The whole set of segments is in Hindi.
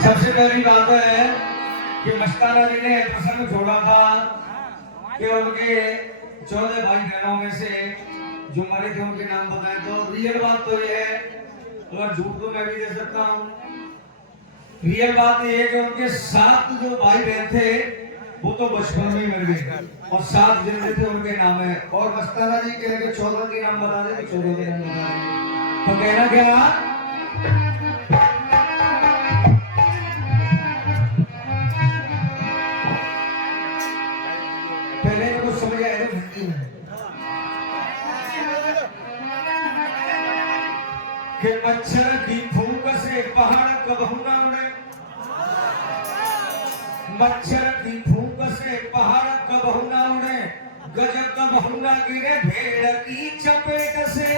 सबसे पहली बात है कि मस्ताना जी ने प्रसंग छोड़ा था कि उनके 14 भाई बहनों में से जो मरे थे उनके नाम बताए। तो रियल बात तो ये है, और झूठ तो मैं भी दे सकता हूँ। रियल बात ये है कि उनके 7 जो भाई बहन थे वो तो बचपन में ही मर गए और 7 जिंदे थे उनके नाम है। और मस्ताना जी कह के 14 के नाम बता दे, 14 के नाम बता दे। तो कहना क्या, पहले इनको समझ आया भक्ति में कि मच्छर की फूंक से पहाड़ कबहू ना उड़े, मच्छर की फूंक से पहाड़ कबहू ना उड़े, गज कबहू ना गिरे भेड़ की चपेट से।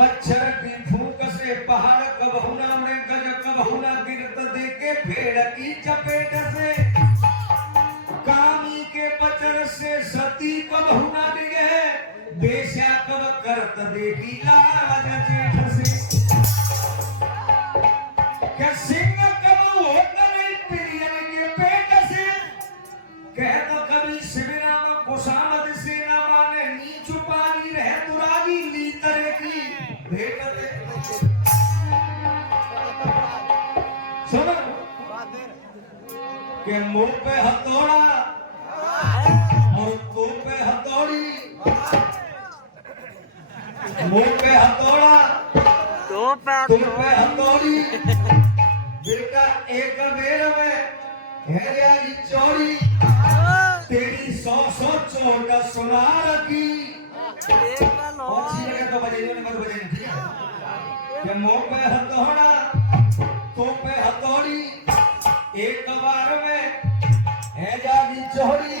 मच्छर की फूंक से पहाड़ कबहू ना उड़े, गज कबहू ना गिरत देके भेड़ की चपेट से। कामी के बचर से सती कबहू ना डिगे, बेश्या कब करत देखी लाज जेठ से। क्या सिंह कब होत नहीं प्रियन के पेट से, कह तो कभी शिविराम कुशामत से ना माने, नीच पानी रह तुरागी ली तरह की भेट दे। सुनो के मुंह पे हथौड़ा और तुम पे हथौड़ी, मुंह पे हथौड़ा तुम पे हथौड़ी, बेटा एक बेर में है जाएगी चौड़ी, तेरी 100 चोट सुना रखी। और अच्छी लगे तो बजे मत बजे, ठीक है। कि मुंह पे हथौड़ा तुम पे हथौड़ी, एक बार में है जागी चौड़ी,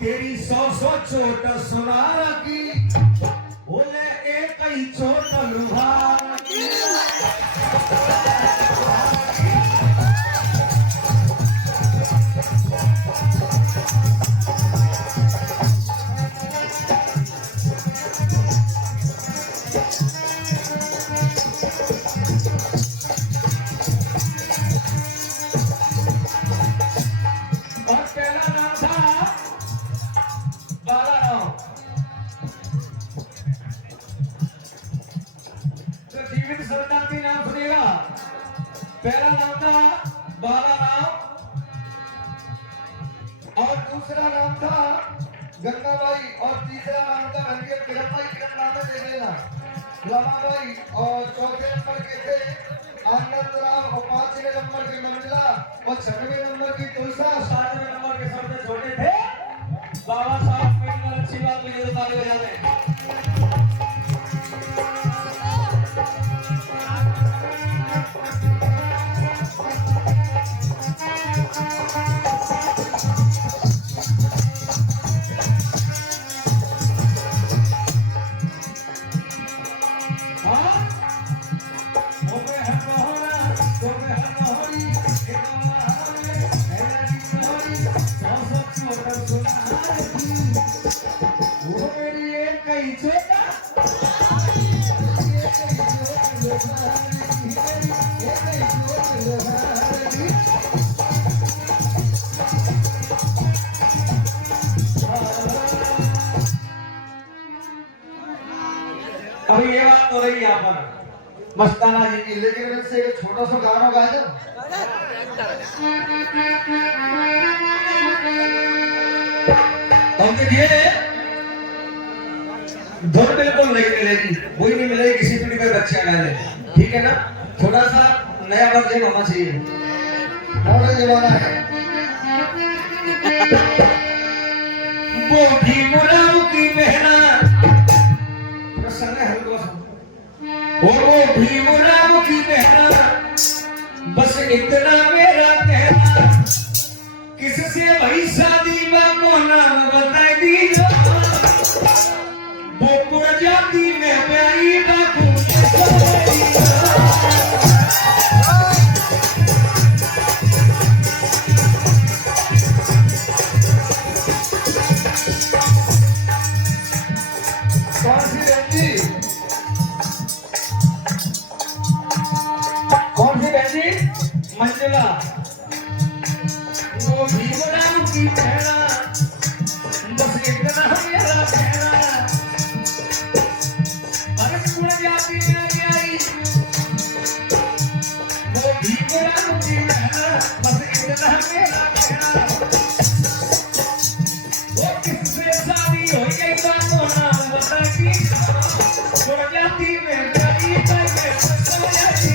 तेरी 100 चोट सुना रखी, बोले एक ही चोट लुहार की। पहला नाम था बाला राम और दूसरा नाम था गंगाबाई और तीसरा नाम था रंगे किरणबाई। किरण नाम है दे देना रमाबाई। और चौथे नंबर के थे आनंद राम और 5वें नंबर की मंजिला और 6वें नंबर की तुलसा। 7वें नंबर के सबसे छोटे थे बाबा साहब। मिलकर अच्छी बात मुझे ताली बजा दें। अभी ये बात हो रही यहाँ पर मस्ताना जी की, लेकिन इससे एक छोटा सा गाना गाया था। हम देखिए धुन बिल्कुल नहीं मिलेगी, वही नहीं मिलेगी किसी पीढ़ी पे बच्चे गाने, ठीक है ना। थोड़ा सा नया वर्जन होना चाहिए, मॉडर्न जमाना है। वो भी मुराव की मेहनत और वो भी मुराव की मेहनत, बस इतना मेरा कहना, किससे भाई शादी में को नाम बताई दीजो, वो कुड़ जाती में प्यारी डाकू। अंजला वो भीमराव की बहना बस इतना मेरा कहना अरे कुड़ जाती मेरी आई वो भीमराव की बहना बस इतना मेरा कहना वो किससे शादी हो गई तो नाम बताती कुड़ जाती मेरी आई करके चल जाती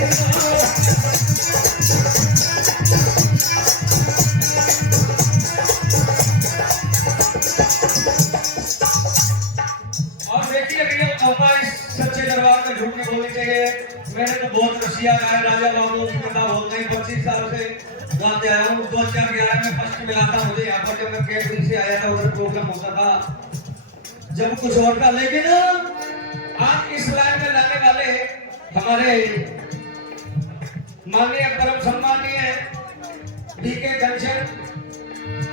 सच्चे दरबार में झूठ नहीं बोलनी चाहिए। मैंने तो बहुत रसिया गाया राजा बाबू की कथा बोलते हैं 25 साल से गाते आया हूँ। 2011 में फर्स्ट मिला था मुझे यहाँ पर जब मैं केरल से आया था उधर प्रोग्राम होता था जब कुछ और था। लेकिन आज इस लाइन में लाने वाले हमारे माननीय परम सम्मानीय डीके कंचन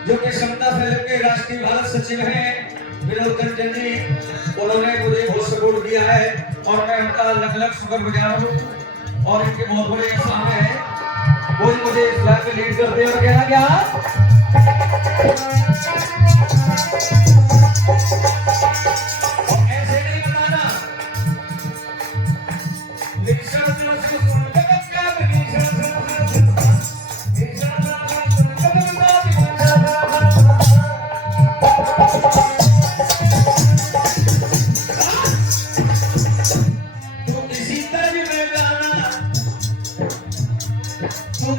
जो कि समता सेल के राष्ट्रीय भारत सचिव हैं विनोद कंचन जी, उन्होंने मुझे बहुत सपोर्ट किया है और मैं उनका लख लख शुक्रगुजार हूँ। और इनके बहुत बड़े एहसान है वो मुझे इस लाइन में लीड करते हैं और कहना क्या ऐसे नहीं बताना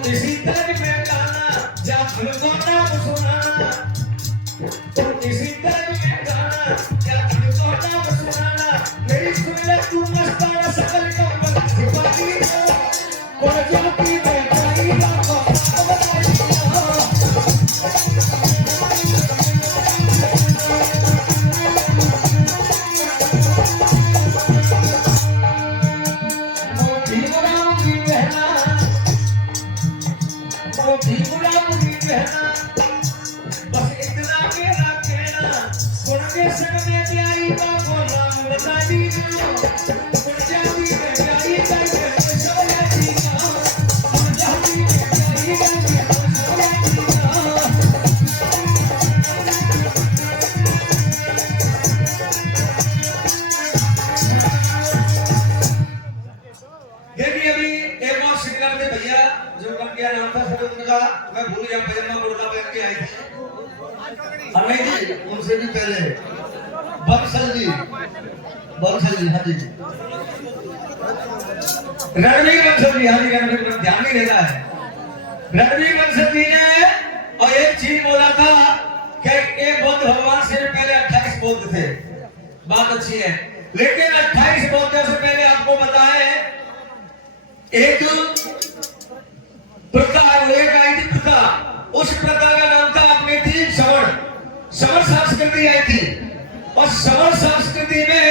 इसी तरह में गाना जब को नाम सुनाना तो इसी तरह में गाना जब को नाम सुनाना मेरी सुन ले तू मस्ताना सकल कमल सिपाही को जाती में कोई बाबा भीमराव की बहना बस इतना मेरा कहना कुड़ के संग में ब्याई बाबो नाम बता दीजिए कुड़ जाती में ब्याई करके सोया जी का कुड़ जाती में ब्याई करके सोया जी का। देखिए अभी एक और सिंगर थे भैया जो क्या नाम था सर उनका मैं भूल गया पजामा कुर्ता पहन के आए थे नहीं जी उनसे भी पहले बंसल जी हाँ जी रणवीर बंसल जी हाँ जी रणवीर ध्यान नहीं रहता है रणवीर बंसल जी ने और एक चीज बोला था कि एक बुद्ध भगवान से पहले 28 बुद्ध थे बात अच्छी है लेकिन 28 बुद्धों से पहले आपको बताएं एक प्रथा एक आई थी प्रथा उस प्रथा का नाम था अपनी थी श्रवण संस्कृति आई थी और श्रवण संस्कृति में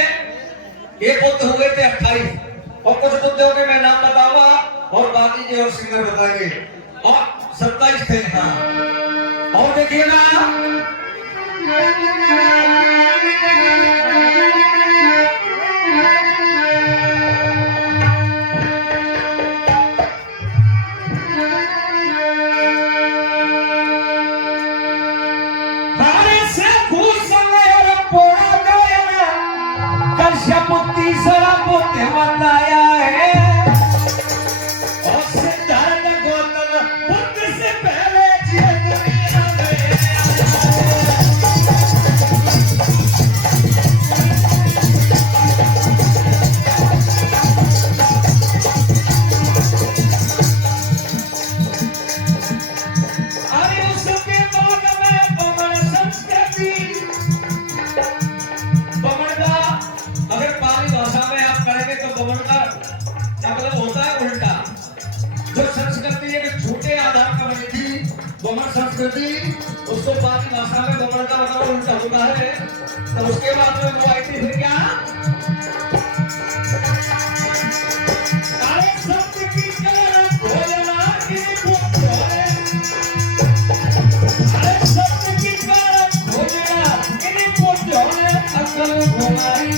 ये बुद्ध हुए थे 28 और कुछ बुद्धों के मैं नाम बताऊंगा और बाकी जो और सिंगर बताएंगे और 27 थे हाँ और देखिएगा कश्यपुत्री सरपुत्र बताया है और सिद्धार्थ गौतम बुद्ध से पहले दुनिया में अरे उसके बाद में बमन संस्कृति बमन का अगर पाली भाषा में आप करेंगे तो बमन का मतलब होता है उल्टा जो संस्कृति एक झूठे आधार पर बनी थी बमन संस्कृति उसको पाली भाषा में बमन का मतलब उल्टा होता है तो उसके बाद में वो आई थी फिर क्या अरे सत्य की कलर भोजना की भोजन अरे सत्य की कलर भोजना की भोजन अकल भोलाई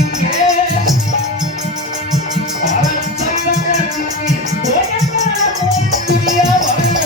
भारत संस्कृति भोजन दुनिया भर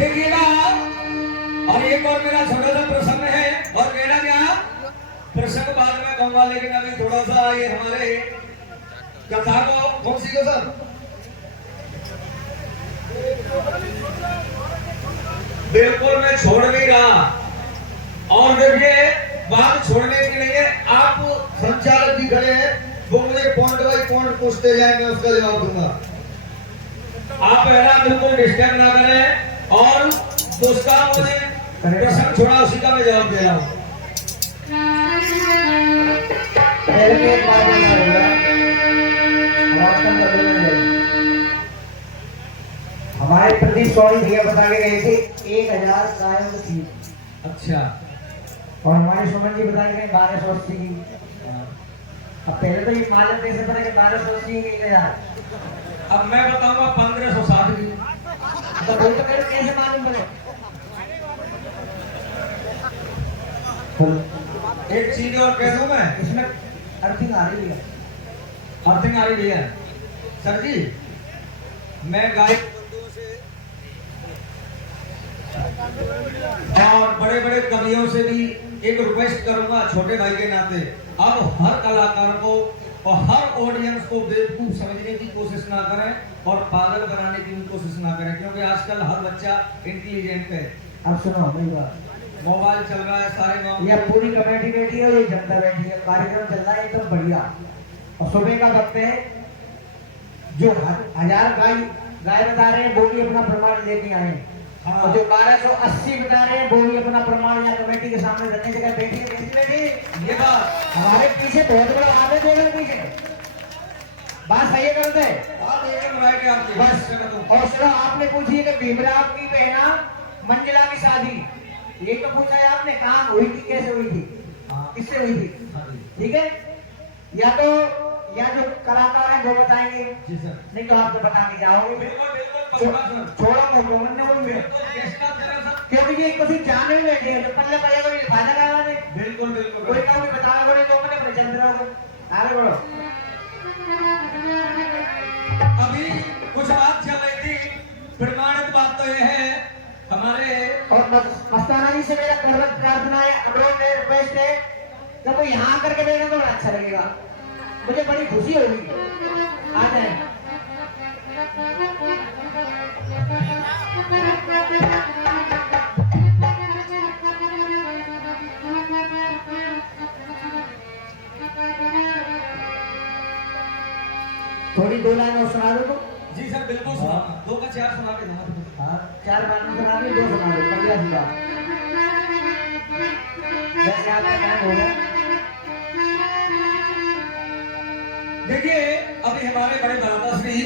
देखिएगा, और एक और मेरा छोटा सा प्रसंग है, और मेरा क्या प्रसंग बाद में कहूंगा, लेकिन अभी थोड़ा सा ये हमारे कथा को कौन सी को सर बिल्कुल मैं छोड़ नहीं रहा। और देखिए बात छोड़ने की नहीं है, आप संचालक जी खड़े हैं, वो मुझे पॉइंट बाई पॉइंट पूछते जाए, मैं उसका जवाब दूंगा। आप पहला बिल्कुल डिस्टर्ब ना करें, और उसका मुझे प्रश्न छोड़ा उसी का मैं जवाब दे रहा हूँ। हमारे प्रति सॉरी भैया बता के गए थे 1000 गायों थी। अच्छा। और हमारे सुमन जी बता के गए 1280 की। अब पहले तो ये मालूम कैसे पता कि 1280 की 1000। अब मैं बताऊंगा 1560 की। तो वो तो कैसे मालूम पड़े? एक चीज और कह दूं मैं, इसमें अर्थिंग आ रही है। अर्थिंग आ रही है सर जी। मैं गाय और बड़े बड़े कवियों से भी एक रिक्वेस्ट करूंगा छोटे भाई के नाते, अब हर कलाकार को और हर ऑडियंस को बेवकूफ समझने की कोशिश ना करें और पागल बनाने की भी कोशिश ना करें, क्योंकि आजकल हर बच्चा इंटेलिजेंट है। अब सुनो मेरी बात, मोबाइल चल रहा है सारे गाँव ये पूरी कमेटी बैठी है और ये जनता बैठी है, कार्यक्रम चल रहा है एकदम बढ़िया। और सुबह का वक्त है, जो 1000 गाय बता रहे हैं वो भी अपना प्रमाण लेके आए, और जो 1280 बता रहे हैं वो भी अपना प्रमाण या कमेटी के सामने रखने जगह बैठी। ये बात हमारे पीछे बहुत बड़ा आदत है, पीछे बात सही करते बस। और सुनो, आपने पूछी है कि भीमराव की बहना मंजिला की शादी, ये तो पूछा है आपने, कहाँ हुई थी, कैसे हुई थी, किससे हुई थी? ठीक है, या जो कलाकार है वो बताएंगे, नहीं तो आप तो बता के जाओगे। छोड़ो मोटो मन में, क्योंकि ये कुछ जाने में बैठे हैं, तो पल्ले पल्ले को भी फायदा करा दे। बिल्कुल बिल्कुल कोई काम भी बताना पड़े तो मैंने प्रचंड रहो, आगे बढ़ो। अभी कुछ बात चल रही थी, प्रमाणित बात तो यह है हमारे, और मस्ताना जी से मेरा प्रार्थना है, अनुरोध है, रिक्वेस्ट है, जब वो यहाँ आकर के बैठे तो बड़ा अच्छा लगेगा, मुझे बड़ी खुशी होगी। आ जाए। थोड़ी 2 लाइन और सुना दो। जी सर बिल्कुल सुना, 2 का 4 सुना के दूंगा। हाँ, 4 बार सुना दी, 2 सुना दो, बढ़िया सुना। वैसे आपका टाइम होगा। देखिए अभी हमारे बड़े दादाश्री,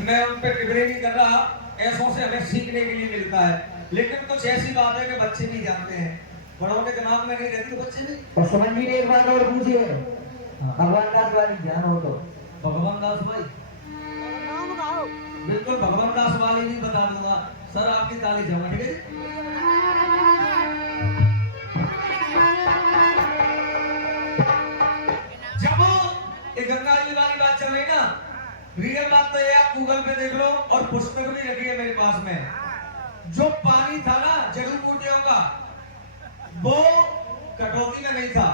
मैं उन पे टिप्पणी नहीं कर रहा, ऐसों से हमें सीखने के लिए मिलता है, लेकिन कुछ ऐसी बात है कि बच्चे भी जानते हैं, बड़ों के दिमाग में नहीं रहती तो बच्चे भी। और सुमन जी ने एक बात और पूछी है, भगवान दास वाली ध्यान हो तो। भगवान दास भाई बिल्कुल भगवान दास वाली भी बता दूंगा सर, आपकी ताली जमा, ठीक है। जब ये गंगा जी वाली बात चल रही ना, रियल बात तो ये आप गूगल पे देख लो, और पुस्तक भी रखी है मेरे पास में, जो पानी था ना जड़ी बूटियों का, वो कटौती में नहीं था,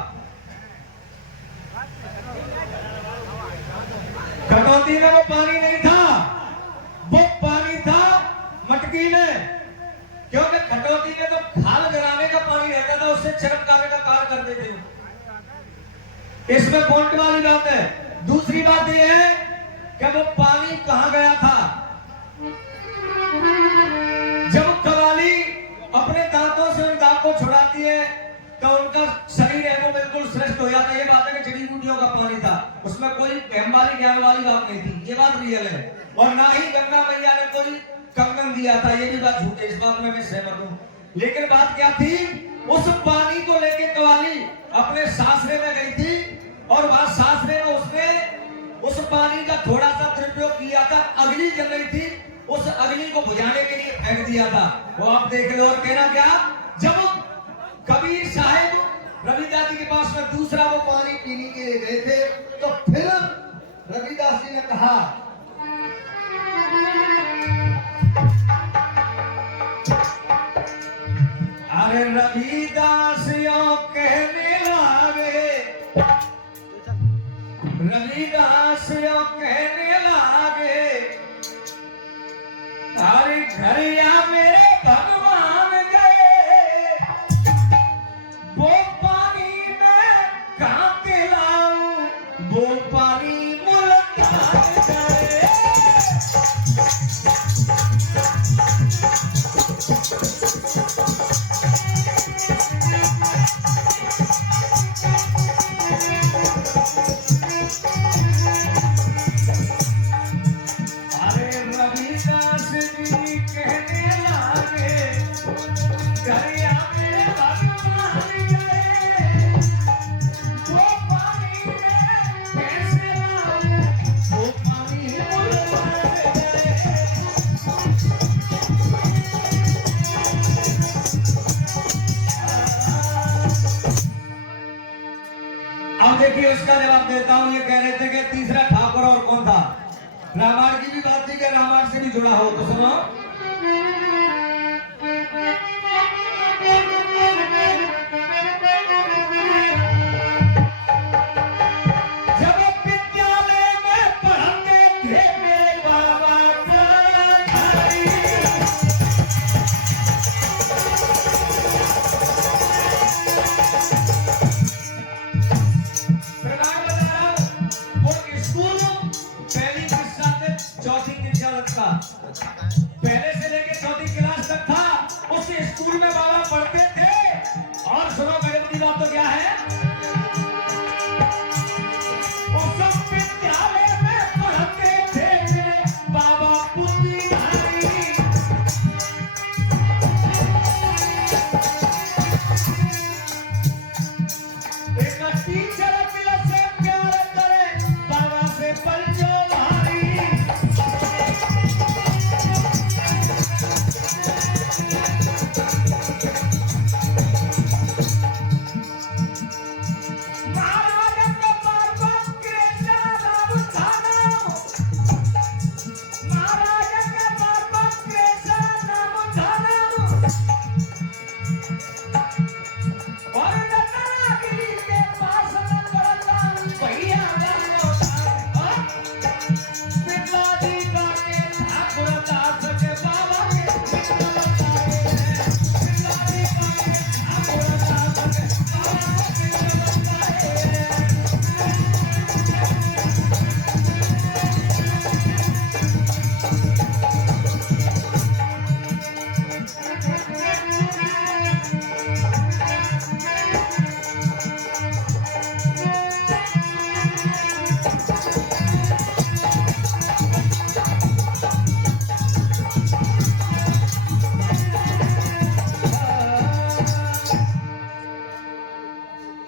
कटौती में वो पानी नहीं था, वो पानी था मटकी में, क्योंकि कटौती में तो खाल गिराने का पानी रहता था, उससे चरमकाने का कार्य करते थे। इसमें पॉइंट वाली बात है। दूसरी बात यह है कि वो पानी कहां गया था, जब कवाली अपने दांतों से उन दांत को छुड़ाती है तो उनका शरीर है वो बिल्कुल श्रेष्ठ हो जाता है। ये बात है कि जड़ी बूटियों का पानी था, उसमें कोई बहम वाली ज्ञान वाली बात नहीं थी, ये बात रियल है। और ना ही गंगा मैया ने कोई कंगन दिया था, ये भी बात झूठ है, इस बात में मैं सहमत हूं। लेकिन बात क्या थी, उस पानी को लेके कवाली अपने सासरे में गई थी, और वहां सासरे में उसने उस पानी का थोड़ा सा दुरुपयोग किया था, अग्नि जल रही थी, उस अग्नि को बुझाने के लिए फेंक दिया था। वो आप देख लो। और कहना क्या, जब कबीर साहब रविदास जी के पास में दूसरा वो पानी पीने के लिए गए थे, तो फिर रविदास जी ने कहा रविदास यो कहने लागे, तारे घर या मेरे भगवान गए, वो पानी में कहाँ के लाऊं, वो पानी मुल्तान गए। अरे रविदास जी कहने लागे, घरिया मेरे भगवान गए, वो पानी में कैसे लाऊं, वो पानी मुल्तान गए। अब देखिए उसका जवाब देता हूं। ये कह रहे थे कि तीसरा ठाकुर और कौन था। रामायण की भी बात थी कि रामायण से भी जुड़ा हो, तो सुनो। जब विद्यालय में पढ़ते थे मेरे बाबा भाई, वो स्कूल पहली कक्षा से चौथी कक्षा तक था, पहले से लेकर चौथी क्लास तक था। उस स्कूल में बाबा पढ़ते थे। और सुनो गजब की बात तो क्या है, उस विद्यालय में पढ़ते थे मेरे बाबा पुत्री भाई। एक टीचर दिल से प्यार करे, बाबा से पंचो भाई। महाराजा का बाबा कृष्ण राम थाना, महाराजा का बाबा कृष्ण राम थाना। और नटरागिरी के पास न पड़ता भैया पिताजी का के ठाकुर दास के बाबा के पिताजी का के ठाकुर दास के बाबा के।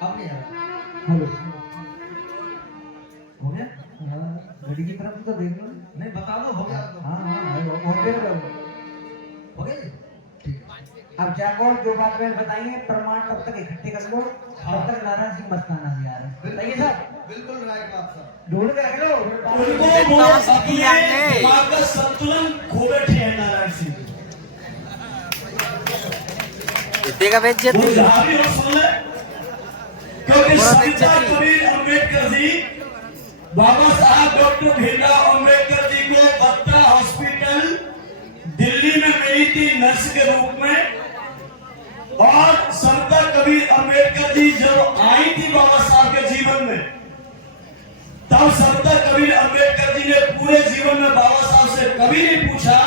अब नहीं आ रहा। हेलो हो गया? घड़ी की तरफ तो देख लो। नहीं बता दो, हो गया। हाँ हो गया। हो गया जी? ठीक है। अब जागो, जो बात मैंने बताई है प्रमाण तब तक इकट्ठे कर लो, तब तक नारायण सिंह मस्ताना जी आ रहे हैं। बताइए सर, बिल्कुल राइट बात सर। ढूंढ के रख लो। उनको अपने दिमाग का संतुलन खो बैठे हैं नारायण सिंह। देगा बेइज्जती। वो जहाँ भी हो सुन ले, क्योंकि संत कबीर अम्बेडकर जी, बाबा साहब डॉक्टर भीमराव अम्बेडकर जी को बत्रा हॉस्पिटल दिल्ली में मिली थी नर्स के रूप में। और संत कबीर अम्बेडकर जी जब आई थी बाबा साहब के जीवन में, तब संत कबीर अम्बेडकर जी ने पूरे जीवन में बाबा साहब से कभी नहीं पूछा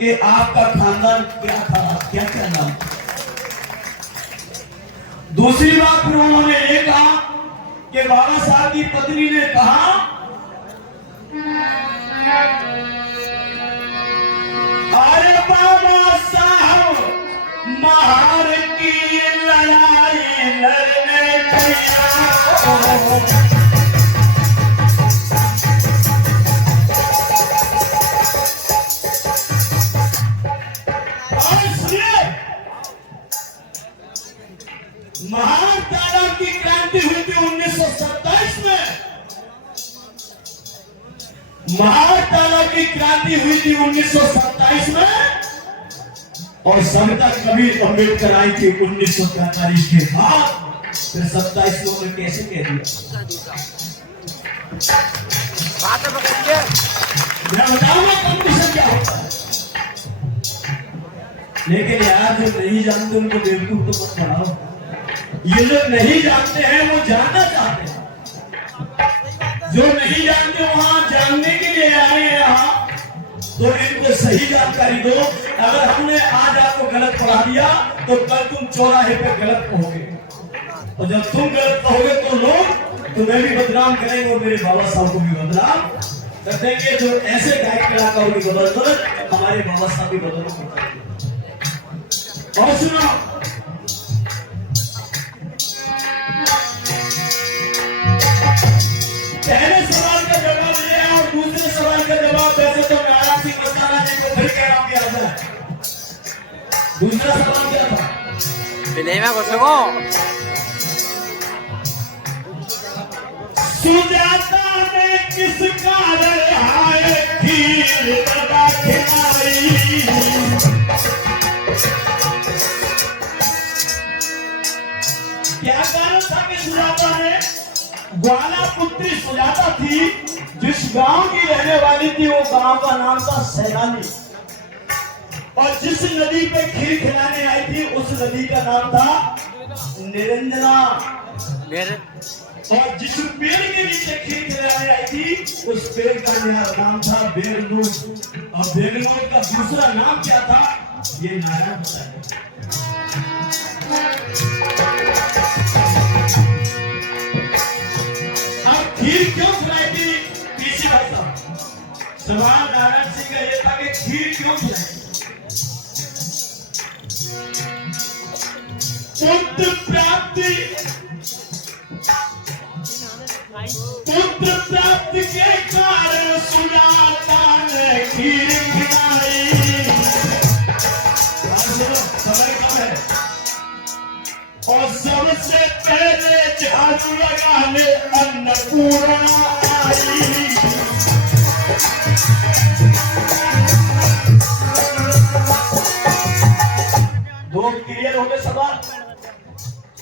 कि आपका खानदान क्या था, क्या क्या नाम था। दूसरी बात फिर उन्होंने ये कहा कि बाबा साहब की पत्नी ने कहा, अरे बाबा साहब महार की लड़ाई लड़ने गया। महार तालाब की क्रांति हुई थी 1927 में। महार तालाब की क्रांति हुई थी 1927 में, और संत कबीर अम्बेडकर आई थी 1943 के बाद। फिर 27 लोगों ने कैसे कह दिया? बात पकड़िए। मैं बताऊंगा कंपटीशन क्या होता है। लेकिन यार जो नहीं जानते उनको बेवकूफ तो मत बनाओ। ये जो नहीं जानते हैं वो जानना चाहते हैं, जो नहीं जानते वहां जानने के लिए आए हैं यहाँ, तो इनको सही जानकारी दो। अगर हमने आज आपको गलत पढ़ा दिया तो कल तुम चौराहे पे गलत कहोगे, और जब तुम गलत कहोगे तो लोग तुम्हें भी बदनाम करेंगे और मेरे बाबा साहब को भी बदनाम कर देंगे। जो ऐसे गायक कलाकारों की बदौलत हमारे बाबा साहब की बदौलत होता है। और सुनो, पहले सवाल का जवाब ये है और दूसरे सवाल का जवाब वैसे तो नारायण सिंह मस्ताना जी को फिर कह रहा किया था। दूसरा सवाल क्या था? बिले में घुसो। सुजाता ने किस कारण हाय खीर दबा खिलाई? क्या कारण था कि सुजाता ने, ग्वाला पुत्री सुजाता थी, जिस गांव की रहने वाली थी वो गांव का नाम था सैलानी, और जिस नदी पे खीर खिलाने आई थी उस नदी का नाम था निरंजना, और जिस पेड़ के नीचे खीर खिलाने आई थी उस पेड़ का नाम था बेरनूर, और बेरनूर का दूसरा नाम क्या था ये नारायण बताया। खीर क्यों खिलाई थी पीछे भाई साहब? सवाल नारायण सिंह का ये था कि खीर क्यों खिलाई? पुत्र प्राप्ति के कारण सुजाता ने खीर खिलाई। समय कम है, और सबसे पहले झाड़ू लगाने अन्नपूर्णा आई। दो क्लियर हो गए सवाल,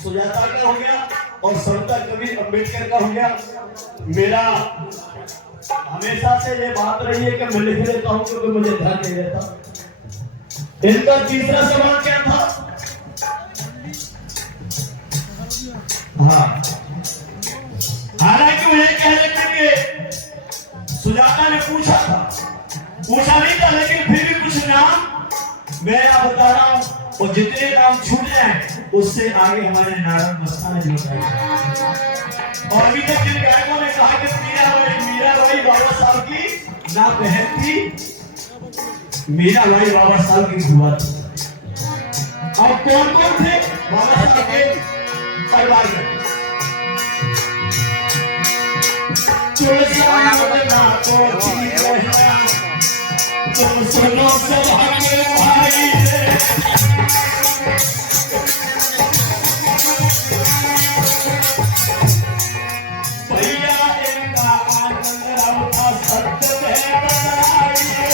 सुजाता का हो गया और संत कवि अम्बेडकर का हो गया। मेरा हमेशा से ये बात रही है कि मैं लिख लेता हूं क्योंकि मुझे ध्यान नहीं रहता। इनका तीसरा सवाल क्या था? हाँ, हालांकि मुझे कह रहे थे कि सुजाता ने पूछा नहीं था, लेकिन फिर भी कुछ नाम मैं यहाँ बता रहा हूँ, और जितने नाम छूट जाए उससे आगे हमारे नारायण मस्ताना जी बताएंगे। और अभी तक जिन गायकों ने कहा कि मीराबाई बाबा साहब की ना बहन थी, मीराबाई बाबा साहब की बुआ थी। और कौन कौन थे बाबा साहब के परिवार में? तुम सुनो सौभाग्य भाई भैया इनका आनंद रहा सत्य में बनाइए।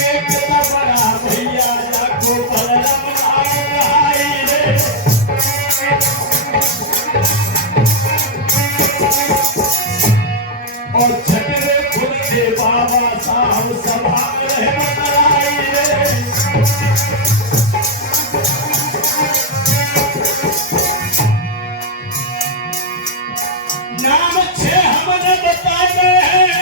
एक बड़ा भैया जाको बलराम आई रे, और छठवे खुद के बाबा साहब सभा रहे बनाई रे। नाम छह हमने बताए हैं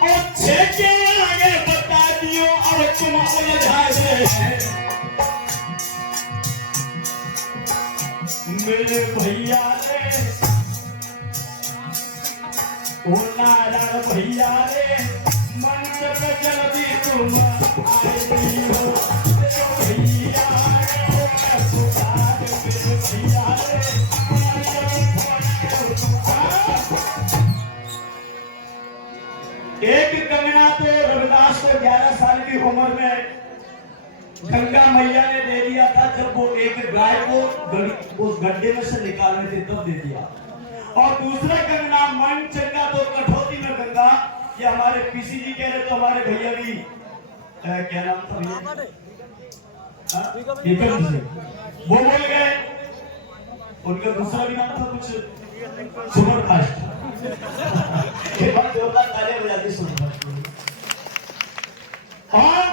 और छह के आगे बता दियो और तुम उलझाए हैं। मेरे भैया रे ओ नारायण भैया रे, मंच पे जल्दी तुम आए नहीं हो भैया रे, सुधार मेरे भैया रे। एक कंगना तो रविदास को 11 साल की उम्र में गंगा मैया ने दे दिया था, जब वो एक गाय को उस गड्ढे में से निकाल रहे थे तब दे दिया। और दूसरा कंगना मन चंगा तो कठौती में गंगा, ये हमारे पीसी जी कह रहे तो हमारे भैया भी क्या नाम था भैया? विक्रम सिंह। वो बोल गए, उनका दूसरा भी नाम था कुछ सुपर फास्ट। एक बार जोरदार तालियां बजाती सुपर फास्ट। और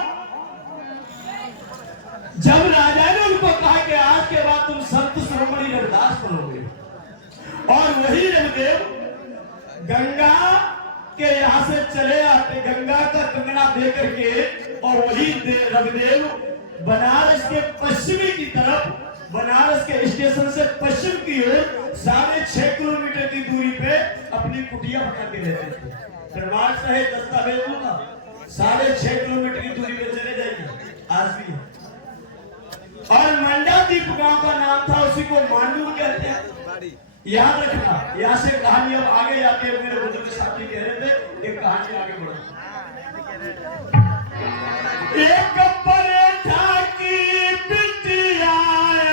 जब राजा ने उनको कहा कि आज के बाद तुम संत शिरोमणि रविदास बनोगे, और वही रविदेव गंगा के यहाँ से चले आते, गंगा का कंगना दे करके, और वही रविदेव बनारस के पश्चिमी की तरफ, बनारस के स्टेशन से पश्चिम की ओर 6.5 किलोमीटर की दूरी पे अपनी कुटिया बना के रहते थे। प्रमाण सहित दस्तावेज दूंगा, 6.5 किलोमीटर की दूरी पे चले जाइए, आज भी है। और मंडादीप गांव का नाम था, उसी को मांडू कहते हैं, याद रखना। यहाँ से कहानी अब आगे जाती है, मेरे बुजुर्ग साथी कह रहे थे, एक कहानी आगे बढ़ो। एक परेठा की बिटिया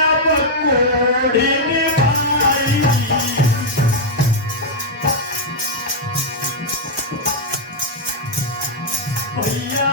अब कोड़ी निभाई, भैया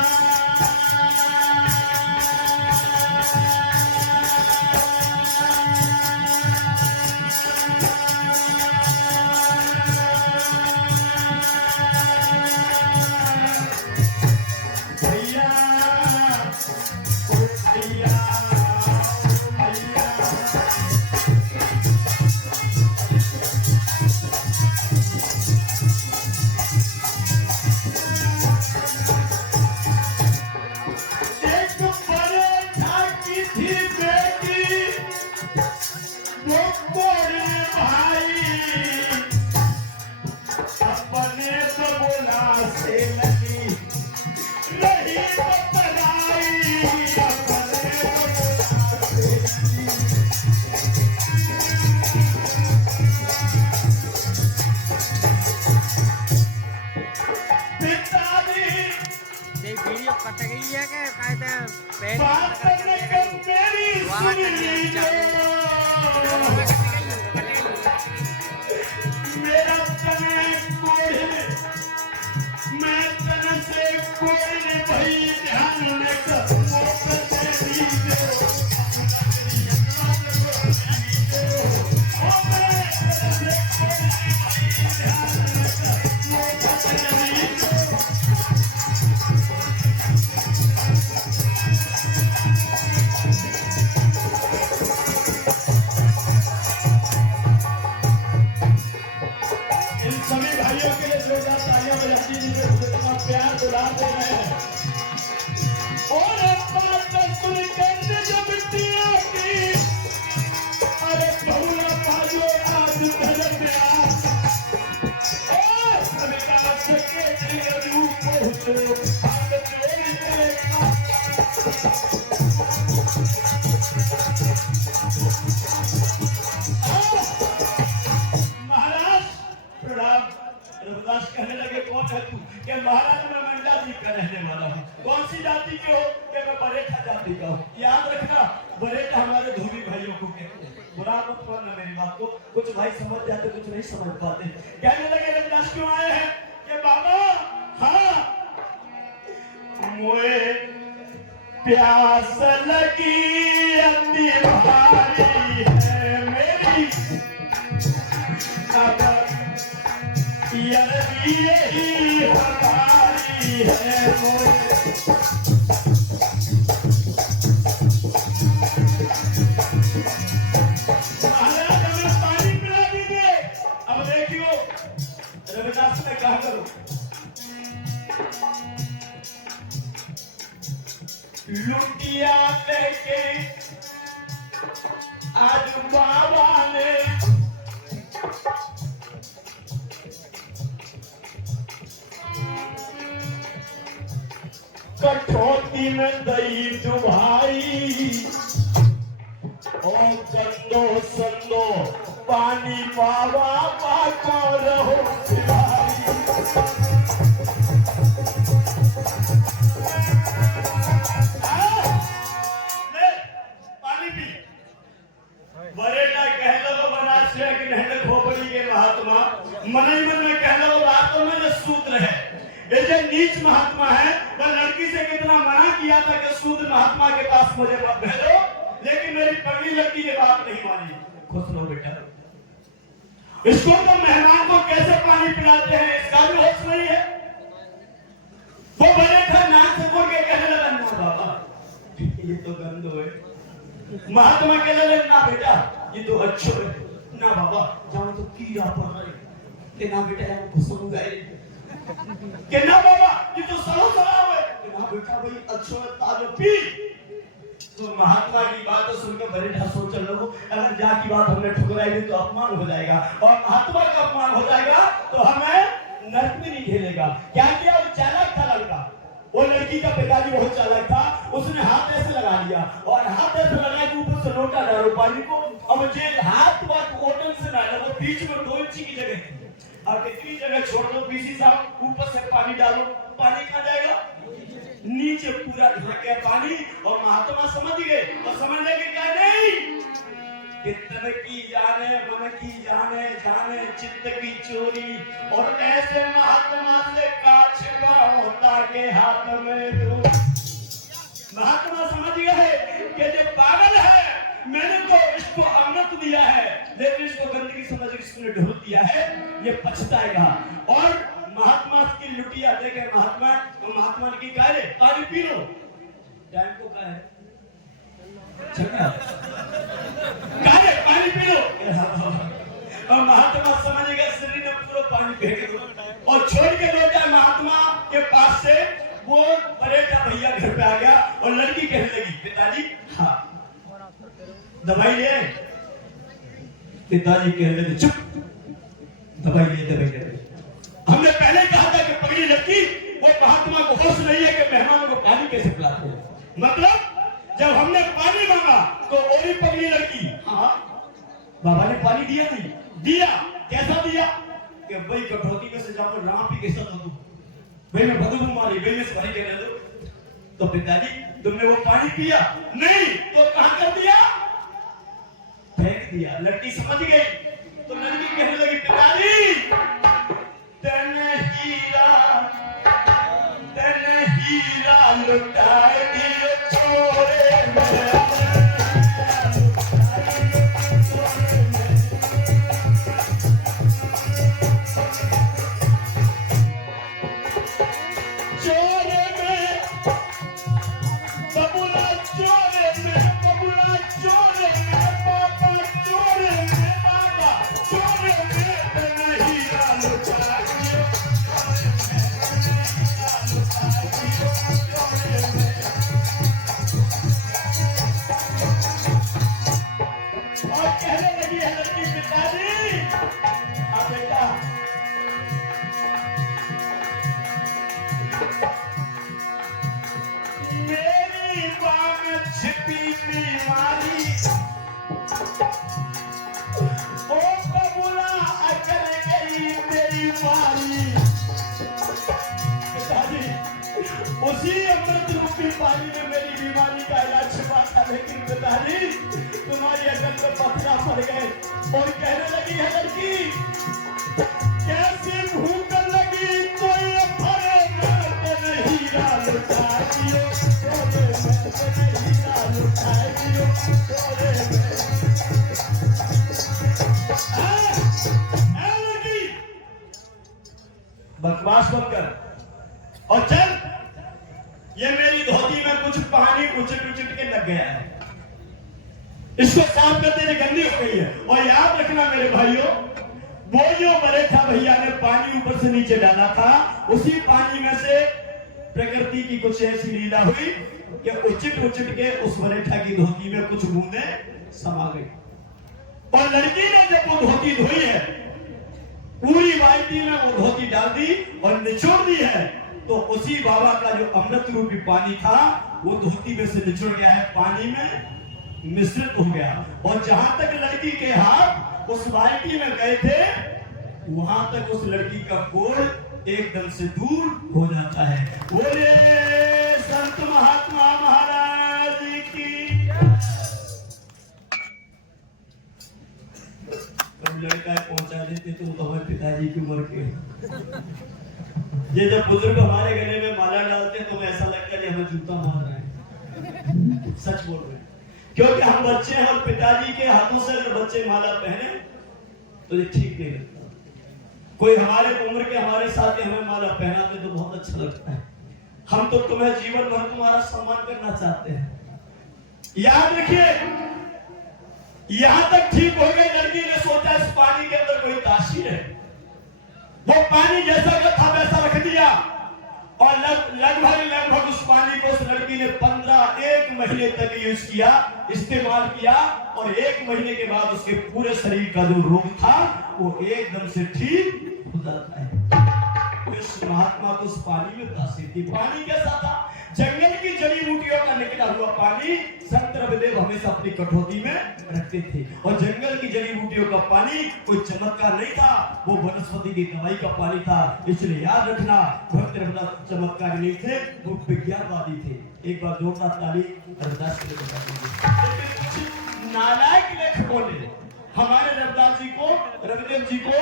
वीडियो कट गई है कि कायदे पहले बात करने के मेरी सुन लीजिए, मेरा तने कोई मैं तन से कोई भाई ध्यान में कर मौका दे दीजिए, ओ मेरे तन से कोई भाई ध्यान में कर मौका दे दीजिए। प्यार दुला दे रहे हैं, और बात सुन कर जब बिटिया की, अरे बहुला बाजो आज भजन में आ, सविता सके रूप पहुंचो हाथ जोड़ देगा। महाराज प्रणाम। रविदास कहने लगे, कौन है तू? कि महाराज मैं मंडादीप का रहने वाला हूँ। कौन सी जाति के हो? कि मैं बरेठा जाति का हूँ। याद रखना, बरेठा हमारे धोबी भाइयों को कहते हैं। बुरा मत मानना मेरी बात को, कुछ भाई समझ जाते, कुछ नहीं समझ पाते। कहने लगे, रविदास क्यों आए हैं? कि बाबा, हाँ मोए प्यास लगी अति भारी है मेरी, यही हमारी है महाराज, हमें पानी पिला दीजिए। अब देखियो रविदास ने कहा करो, लुटिया लेके आज बाबा ने कठौती में दही डुबाई, और गंदो संदो पानी बाबा पाको रहो पिलाई। पानी पी। बरेटा कह लो बनारस की नहीं खोपड़ी के महात्मा, मन ही मन में कह लो बातों में जो सूत्र है, ये जो नीच महात्मा है वह लड़की लड़की से कितना मना किया था कि सूद महात्मा के पास मुझे मत भेजो, लेकिन मेरी पगली लड़की ने बात नहीं मानी। खुश रहो बेटा। इसको तो मेहमान को कैसे पानी पिलाते हैं इसका भी होश नहीं है। वो बड़े थे नाक से बोल के कहने लगा ना बाबा ये तो गंद है। महात्मा कहने लगे ना बेटा ये तो अच्छो है। ना बाबा जाओ तो कीड़ा पड़ रही के ना बेटा घुसो गए के ना बाबा ये तो सड़ो सड़ाओ है के ना बेटा भाई अच्छो है ताजो पी। तो महात्मा की बात तो सुनकर बड़े ढसो चल लो, अगर जा की बात हमने ठुकराई तो अपमान हो जाएगा और महात्मा का अपमान हो जाएगा तो हमें नरक में नहीं झेलेगा। क्या किया वो चालाक था लड़का। वो लड़की का पिताजी बहुत चालाक था, उसने हाथ ऐसे लगा लिया और हाथ ऐसे लगा के ऊपर से लोटा डालो पानी को। अब जे हाथ बात ओटन से ना वो बीच में 2 इंच की जगह थी। अब इतनी जगह छोड़ दो पीसी साहब, ऊपर से पानी डालो, पानी कहां जाएगा नीचे पूरा ढक गया पानी। और महात्मा समझ गए और समझने के क्या नहीं कि तन की जाने मन की जाने जाने चित्त की चोरी। और ऐसे महात्मा से काछ होता के हाथ में दो। महात्मा समझ गए कि जो पागल है मैंने तो इसको अमृत दिया है लेकिन इसको गंदगी समझ के इसने ढोल दिया है, ये पछताएगा। और महात्मा की लुटिया देखे महात्मा ने की कहा पानी पी लो। टाइम को कहा है पानी पी लो। और महात्मा समझ गए शरीर में पूरा पानी फेंक दो और छोड़ के लौटा महात्मा के पास से। वो परेठा भैया घर पे आ गया और लड़की कहने लगी पिताजी हाँ दवाई ले। पिताजी कहने लगे चुप दवाई ले। हमने पहले कहा था कि पगली लड़की वो महात्मा को होश नहीं है कि मेहमानों को पानी कैसे पिलाते हैं। मतलब जब हमने पानी मांगा तो ओरी पगली लड़की हाँ बाबा ने पानी दिया नहीं दिया। कैसा दिया कि भाई कठौती में से जाकर राम भी कैसा दो भाई मैं बदबू मारी भाई में से भरी के दे दो। तो पिताजी तुमने वो पानी पिया नहीं तो कहां कर दिया फेंक दिया। लड़की समझ गई तो लड़की कहने लगी पिताजी तेने हीरा लुटाए दिए छोरे में। उसी अमृत रूपी पानी में मेरी बीमारी का इलाज छुपा था। लेकिन पिताजी तुम्हारी अकल में पत्थर पड़ गए और कहने लगी है लड़की कैसी भूख लगी कोई फरे में हीरा लुटा दियो हीरा लुटा दियो लड़की बकवास मत कर और चल। ये मेरी धोती में कुछ पानी उचट के लग गया है, इसको साफ करते हुए गंदी हो गई है। और याद रखना मेरे भाइयों वो जो परेठा भैया ने पानी ऊपर से नीचे डाला था उसी पानी में से प्रकृति की कुछ ऐसी लीला हुई कि उचट के उस परेठा की धोती में कुछ बूंदे समा गई। और लड़की ने जब वो धोती धोई है पूरी बाल्टी में वो धोती डाल दी और निचोड़ दी है तो उसी बाबा का जो अमृत रूपी पानी था वो धोती में से निचोड़ गया है, पानी में मिश्रित हो गया। और जहां तक लड़की के हाथ उस बाल्टी में गए थे वहां तक उस लड़की का कोढ़ एकदम से दूर हो जाता है। बोले संत महात्मा महाराज की। लड़का पहुंचा देते तो हमारे पिताजी की उम्र के ये जब बुजुर्ग हमारे गले में माला डालते हैं तो हमें ऐसा लगता है कि हमें जूता मार रहे हैं। सच बोल रहे हैं, क्योंकि हम बच्चे हैं और पिताजी के हाथों से अगर बच्चे माला पहने तो ये ठीक नहीं लगता। कोई हमारे उम्र के हमारे साथी हमें माला पहनाते तो बहुत अच्छा लगता है। हम तो तुम्हें जीवन भर तुम्हारा सम्मान करना चाहते हैं। याद रखिए, यहां तक ठीक हो गई, लड़की ने सोचा इस पानी के अंदर कोई तासीर है, वो पानी जैसा का था वैसा रख दिया और लगभग उस पानी को उस लड़की ने 1 महीने तक यूज किया, इस्तेमाल किया और 1 महीने के बाद उसके पूरे शरीर का जो रोग था वो एकदम से ठीक हो जाता है। इस महात्मा को उस पानी में तासीर थी। पानी कैसा था? जंगल की जड़ी बूटियों का निकला हुआ पानी संत रविदेव हमेशा अपनी कठौती में रखते थे। और जंगल की जड़ी बूटियों का पानी कोई चमत्कार नहीं था, वो वनस्पति की दवाई का पानी था। इसलिए याद रखना, भक्त रविदास चमत्कारी नहीं थे, वो विज्ञानवादी थे। एक बार जोरदार ताली रविदास के लिए बजा दीजिए। लेकिन कुछ नालायक लेखकों ने हमारे रविदास जी को, रविदेव जी को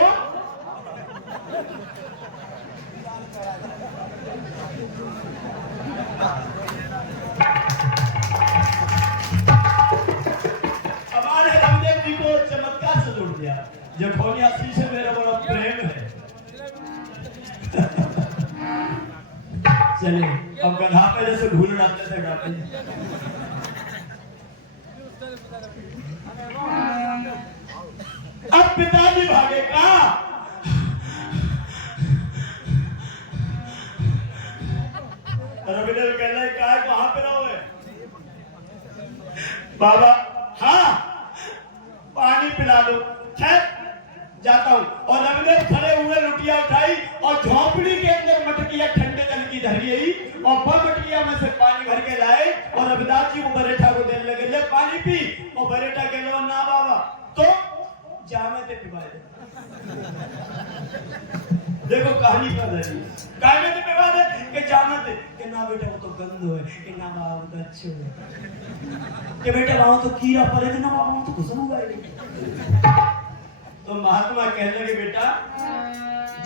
हमारे रामदेव जी को चमत्कार से जोड़ दिया। जखौनिया श्री से मेरा बड़ा प्रेम है। चलिए अब गधा पे जैसे ढूल जाते थे गाते। अब पिताजी भागे कहा, रविदेव कह रहे कहां पे रहोगे? बाबा हाँ पानी पिला दो। खैर जाता हूं। और रविदेव खड़े हुए, लुटिया उठाई और झोंपड़ी के अंदर मटकिया ठंडे जल की धरी आई और वह मटकिया में से पानी भर के लाए और रविदास जी वो बरेठा को देने लगे, ले पानी पी। और बरेठा के लो ना बाबा, तो जामे ते पिवाए। देखो कहानी का धरी काय में पे बात है कि जानत कि ना बेटा वो तो गंद है, कि ना बाबा वो तो अच्छे है, कि बेटा बाबा तो कीड़ा पड़े, कि ना बाबा वो तो खुशबू आएगी। तो महात्मा कहने लगे, बेटा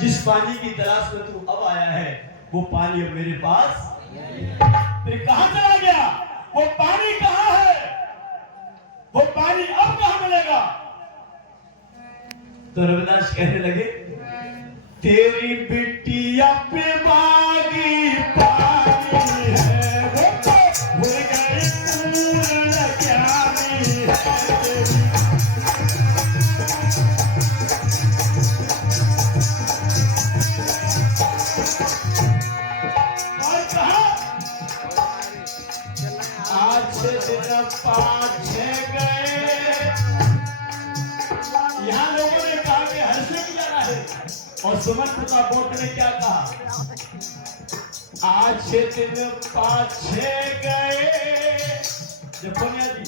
जिस पानी की तलाश में तू अब आया है वो पानी अब मेरे पास। फिर कहां चला गया वो पानी? कहां है वो पानी? अब कहां मिलेगा? तो रविदास कहने लगे, तेरी बिटिया पे बागी पानी है, वो तो भूल गई पूर्ण ज्ञानी है। और कहा आज से दिन 5-6 गए। यहाँ लोगों ने कहा कि हर्ष में जाना है और सुमन प्रताप बोट ने क्या कहा, आज से दिन 5-6 गए जखौनिया जी,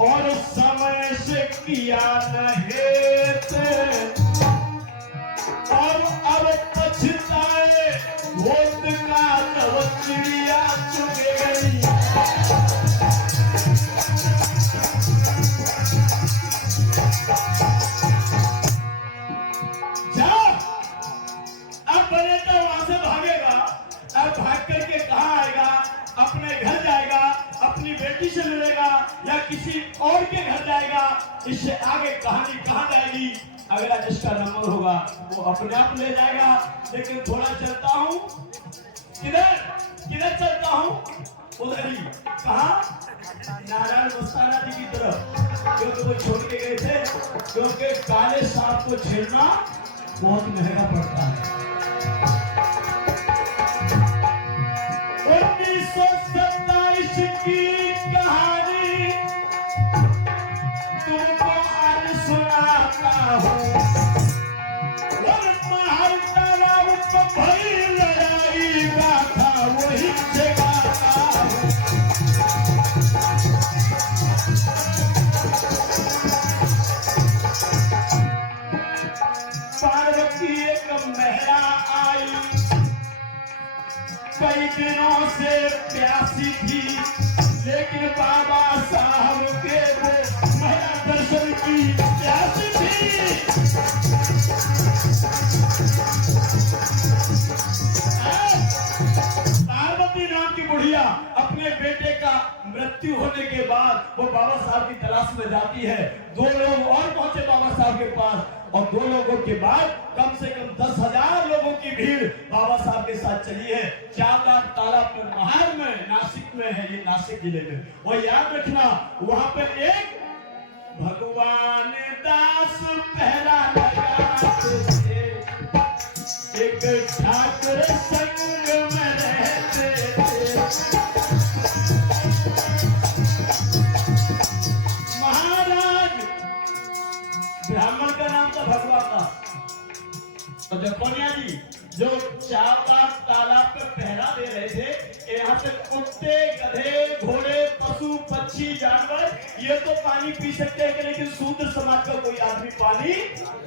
और समय से किया नहेत और अब पछताए होत का नव चिड़िया चुग गई। अब बने तो वहां से भागेगा, अब भाग करके कहां आएगा? अपने घर जाएगा, अपनी बेटी से मिलेगा या किसी और के घर जाएगा। इससे आगे कहानी कहां जाएगी? अगला जिसका नंबर होगा वो अपने आप ले जाएगा। लेकिन थोड़ा चलता हूं, किधर चलता हूं? उधर ही। कहां? नारायण मस्ताना जी की तरफ, क्योंकि वो छोड़ के गए थे, क्योंकि काले सांप को छेड़ना बहुत महंगा पड़ता है। 1927 की कहानी तुमको आज सुनाता हूँ। और तालाब को भरी लड़ाई गाथा वही जगाता हूँ। पार्वती एक महिला आई, कई दिनों से प्यासी थी, लेकिन बाबा साहब के वो महिला दर्शन की प्यासी थी। बाबा साहब की तलाश में जाती है। 2 लोग और पहुंचे बाबा साहब के पास, और 2 लोगों के बाद कम से कम 10,000 लोगों की भीड़ बाबा साहब के साथ चली है। चावदार तालाब पे महार में, नासिक में है, ये नासिक जिले में। और याद रखना, वहां पे एक भगवान दास पहरा लगाते थे, एक ठाकुर संग में रहते थे। महाराज ब्राह्मण का नाम था भगवान दास। तो जकोनिया जी जो चावदार तालाब पे पहरा दे रहे थे, यहाँ से कुत्ते, गधे, घोड़े, पशु, पक्षी, जानवर ये तो पानी पी सकते हैं, लेकिन शूद्र समाज का कोई आदमी पानी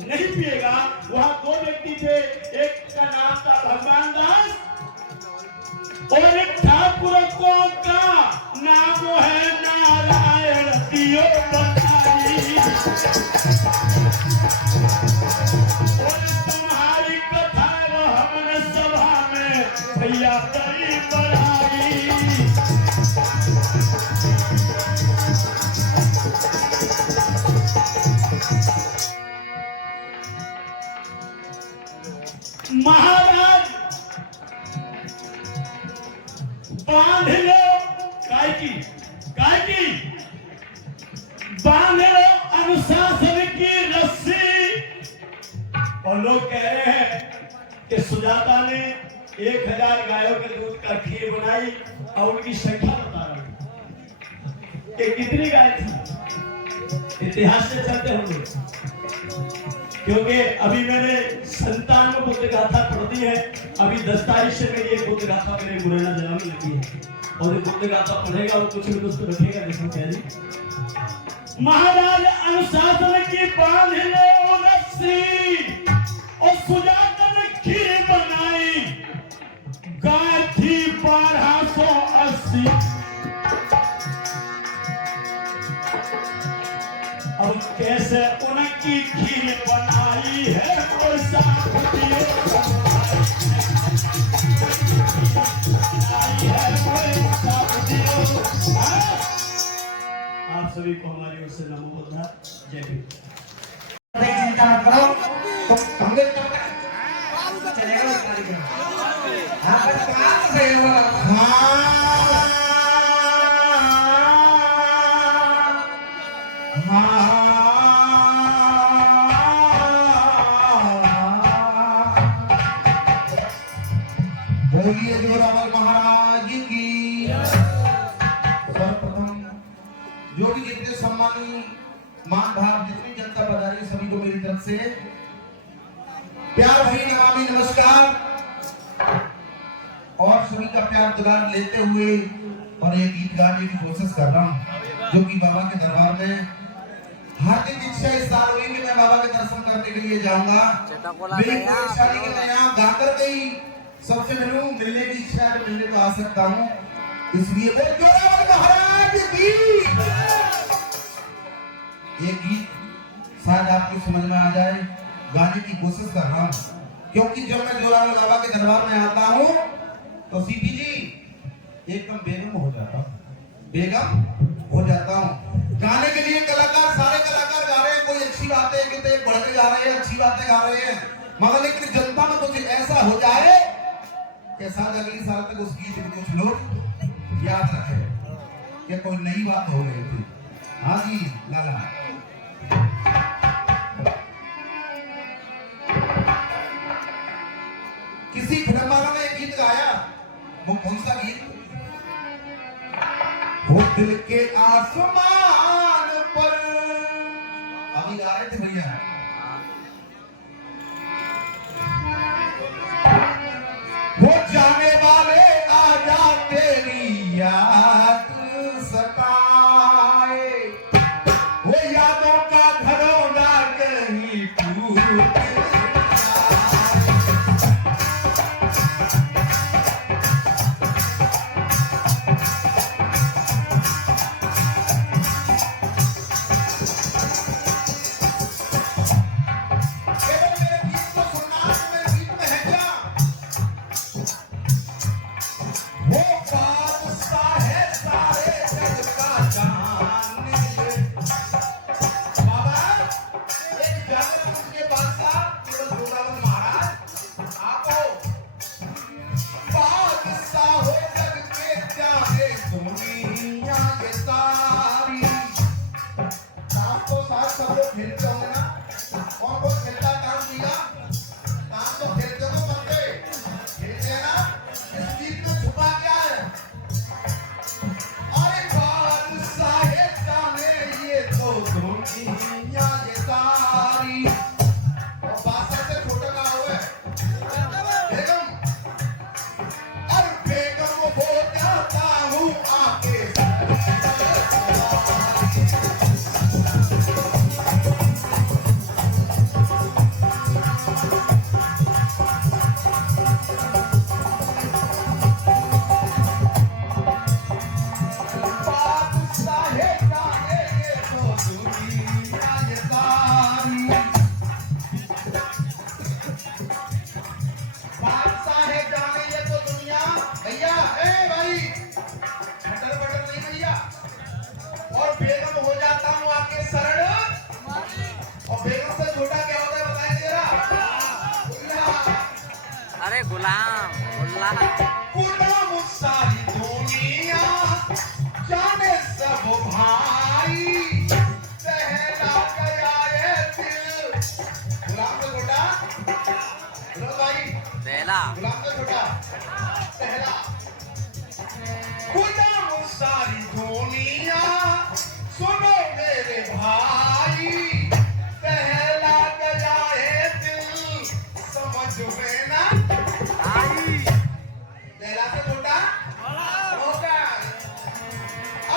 नहीं पिएगा। वहां 2 व्यक्ति थे, एक का नाम था भगवान दास और एक ठाकुर को का नाम है नारायण दियो बताई। और तुम्हारी कथा हमने सभा में भैया बड़ी बढ़ाई। महाराज बांध लो, काय की बांध लो अनुशासन की रस्सी। और लोग कह रहे हैं कि सुजाता ने 1000 गायों के दूध का खीर बनाई और उनकी संख्या बता रहा हूं कि कितनी गाय थी। इतिहास से चलते होंगे, क्योंकि अभी मैंने 57 बुद्ध गाथा पढ़ दी है। अभी 10 तारीख से मेरी एक बुद्ध गाथा मेरे मुरैना जिला में लगी है, और जो बुद्ध गाथा पढ़ेगा वो कुछ भी दोस्तों रखेगा। देखो क्या जी, महाराज अनुशासन की बांध लो रस्सी, और सुजाता ने खीर बनाई, गाय थी 1280। अब कैसे उनकी खीर बनाई है, और साथ दियो आप सभी को हमारी ओर से नमो बुद्धा, जय भीम। चिंता मत करो, तो हम लोग चलेगा उस कार्यक्रम। हाँ बस कहाँ से बोलिए जोरावर महाराज की। सर्वप्रथम जो भी जितने सम्मानी मान भाव जितनी जनता पधारी सभी को मेरी तरफ से प्यार भरी नमामि नमस्कार। और सभी का प्यार दुलार लेते हुए और एक गीत गाने की कोशिश कर रहा हूँ, जो कि बाबा के दरबार में हार्दिक इच्छा इस साल हुई कि मैं बाबा के दर्शन करने के लिए जाऊंगा। मेरी कोई इच्छा नहीं कि मैं यहाँ गाकर के ही सबसे मिलूं, मिलने की इच्छा है तो मिलने को आ सकता हूँ। इसलिए बोल जोरावर महाराज की। ये गीत शायद आपको समझ में आ जाए, गाने की कोशिश कर रहा हूँ, क्योंकि जब मैं जोरावर बाबा के दरबार में आता हूँ तो सीपी जी एकदम बेगम हो जाता हूँ। गाने के लिए कलाकार, सारे कलाकार गा रहे हैं, कोई अच्छी बातें कहते हैं, बढ़ के गा रहे हैं, अच्छी बातें गा रहे हैं, मगर लेकिन जनता में कुछ ऐसा हो जाए कि शायद अगली साल तक उस गीत को कुछ लोग याद रखें कि कोई नई बात हो रही थी। हाँ जी लाला, किसी फिल्म वालों ने एक गीत गाया, वो कौन सा गीत? हो दिल के आसमान पर, अभी गा रहे थे भैया। वो जाने वाले आजा तेरी याद सताए, वो यादों का घरौंदा कहीं टूट गुलाम गुलाम गुलाम सारी दुनिया जाने सब भाई सहला गया ये दिल। गुलाम से छोटा गुलाम भाई, बेला गुलाम से छोटा सहला। गुलाम सारी दुनिया सुनो मेरे भाई सहला गया ये दिल, समझ में ना आई लैला से छोटा नौका।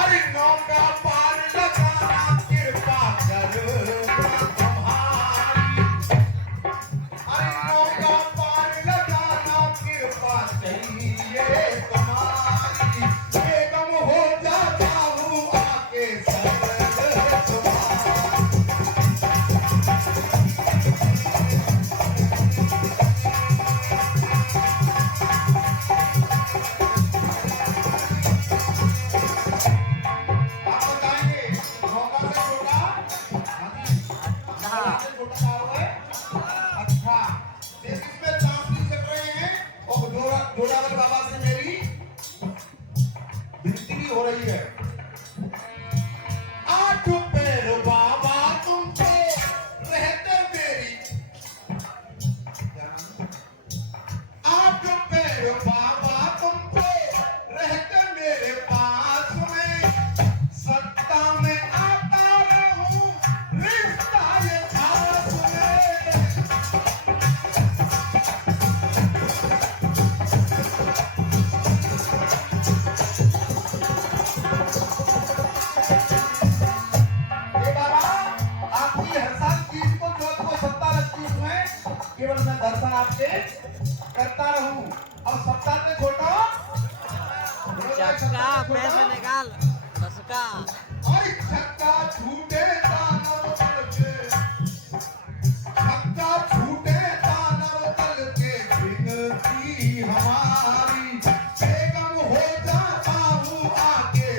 अरे नौका पार लगाना कृपा करो तुम्हारी। अरे नौका पार लगाना कृपा चाहिए तुम्हारी। बेगम हो जाता हूँ आके सरद तुम्हारी। आप बताएंगे नौका से छोटा नौका से छोटा क्या हुआ है? अच्छा, देश इसमें चांस नहीं चल रहे हैं और जोरावर बाबा से मेरी विनती भी हो रही है। आठ पैर बाबा तुमको रहते मेरी, आठ पैर बाबा तुमको रहते मेरे पास में, सत्ता में आता रहूं रिश्ता ये खास में। ये बाबा आपकी हर साल 30 को चौथ को सप्ताह लगती है उसमें केवल मैं दर्शन आपके करता रहूं। और सप्ताह में छोटा चक्का पैसे निकाल बस का अरे छक्का छूटे दानव तल के, छक्का छूटे दानव तल के, विनती हमारी बेगम हो जाता हूँ आके।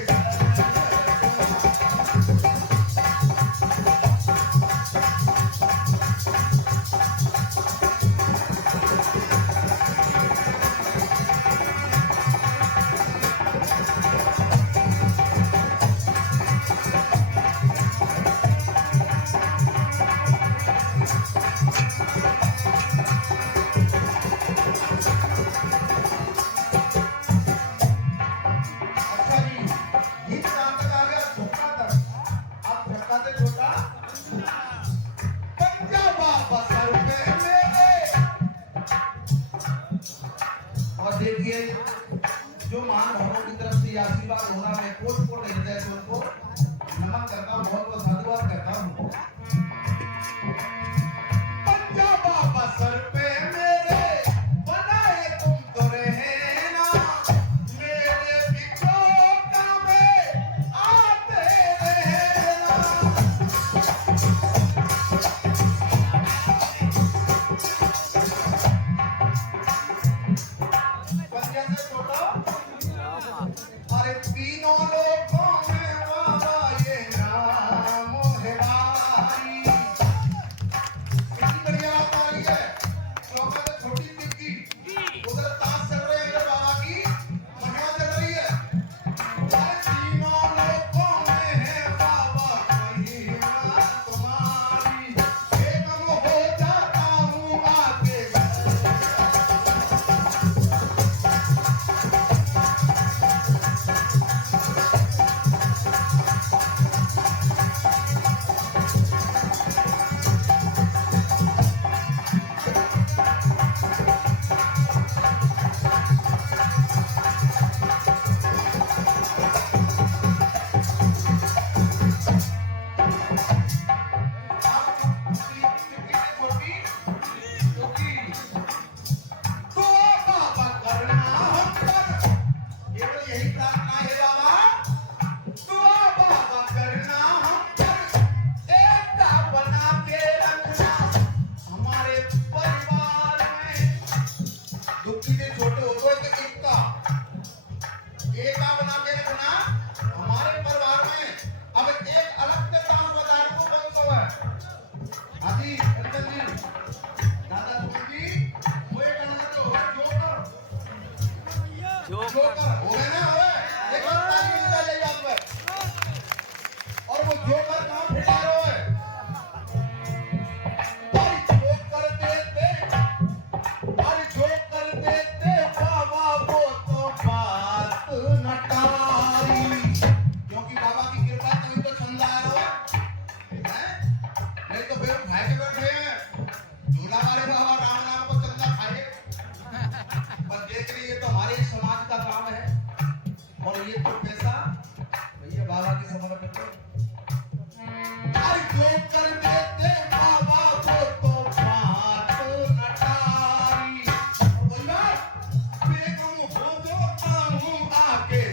जो कर देते माँ बाप तो बात नटारी। बोला बेगम हो जाता हूँ आके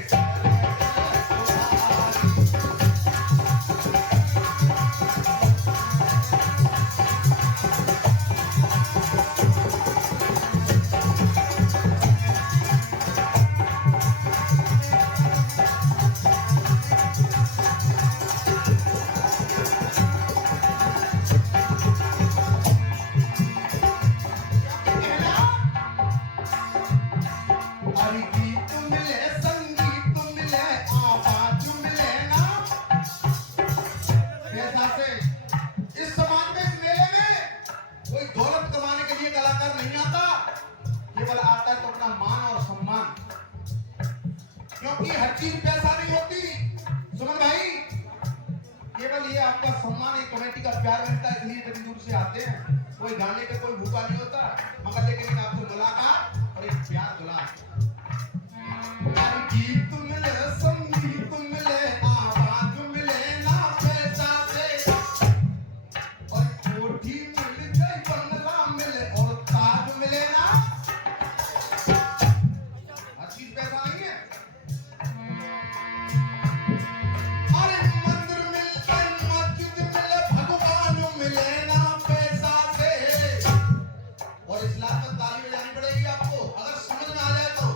हरी गीत मिले संगीत मिले आवाज मिले ना कैसा से इस समाज में इस मेले में कोई दौलत कमाने के लिए कलाकार नहीं आता, केवल आता है तो अपना मान और सम्मान, क्योंकि हर चीज पैसा नहीं होती सुमन भाई, केवल ये आपका सम्मान एक कमेटी का प्यार मिलता है, इसलिए इतनी दूर से आते हैं। कोई गाने का कोई भूखा नहीं होता, मगर लेकिन आपसे मुलाकात और एक प्यार दुलार। गीत मिले संगीत मिले आवाज मिले ना पैसा से, और कोठी मिल जाए बंगला मिले और ताज मिले ना, हर चीज पैसा नहीं है। अरे मंदिर मिल जाए मस्जिद मिले भगवान मिले ना पैसा से, और इस्लाम में ताली बजानी पड़ेगी आपको अगर समझ में आ जाए तो।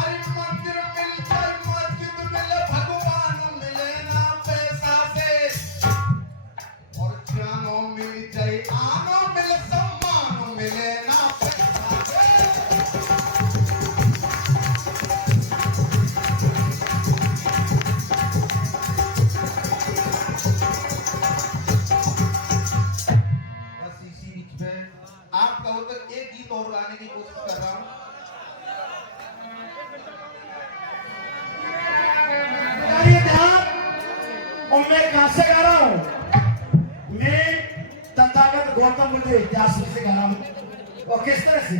अरे मंदिर मिल जाए मस्जिद मिले भगवान मिले ना पैसा से, और जानो मिल जाए आनो मिले सम्मान मिले ना पैसा से। बस इसी बीच में आप कहो तो एक गीत और गाने की कोशिश कर रहा हूँ। और मैं कहां से गा रहा हूं? मैं तथागत गौतम बुद्ध इतिहास से गा रहा हूं। और किस तरह से?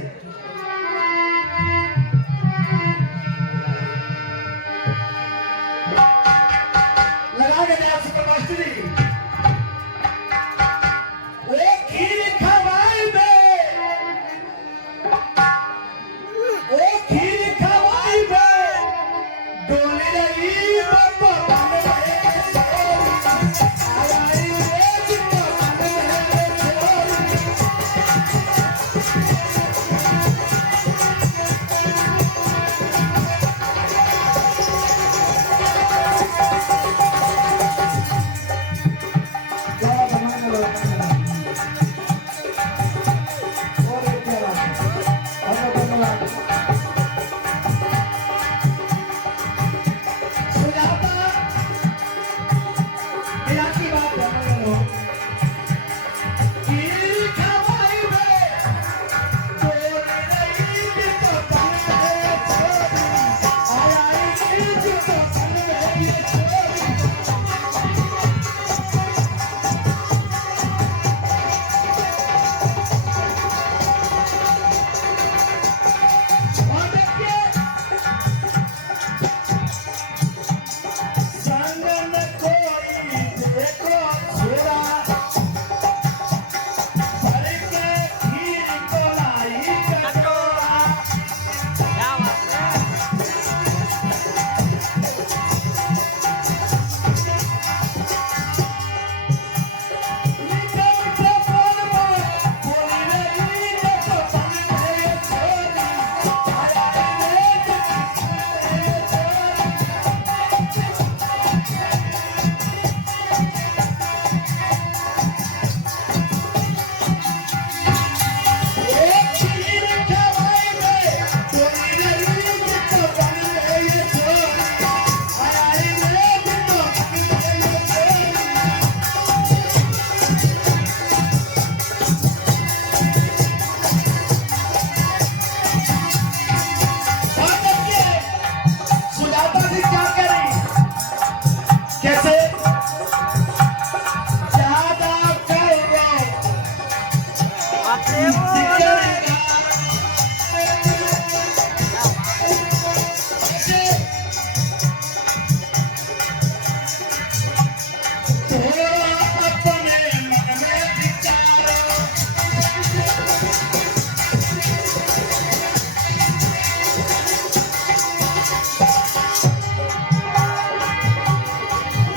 लगा के ध्यान से प्रकाशित। ओ खीर खवाई दे, ओ खीर खवाई दे, डोली रही बाबा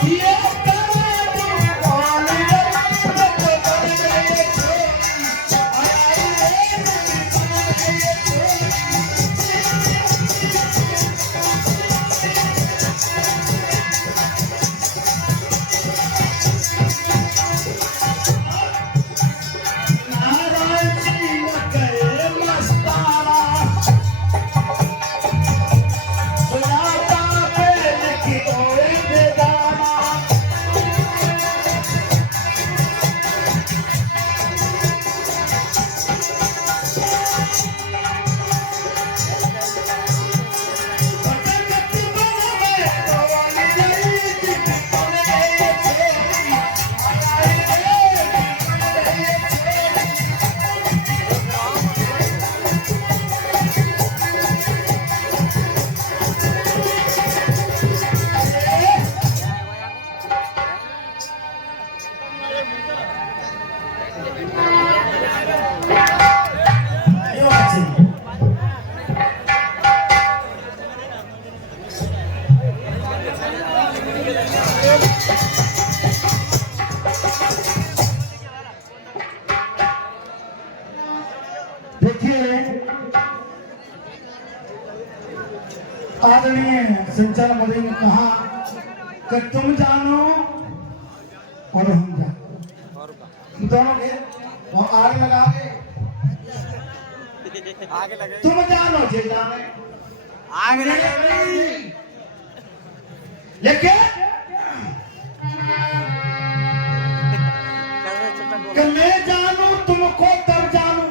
ये कौन नारायण जी गए मस्ताना सुनाता बेल की ओए बेगाना भटकती मन में कौन गई थी कौन गई छोरी आए रे ये बात सही है। देखिए आदरणीय संचालक महोदय ने कहा कि तुम जानो और हम जानो दोनों के और आग लगा के आगे लगे तुम जानो जे जाने आगे लगे लेकिन कि मैं जानू तुमको तब जानू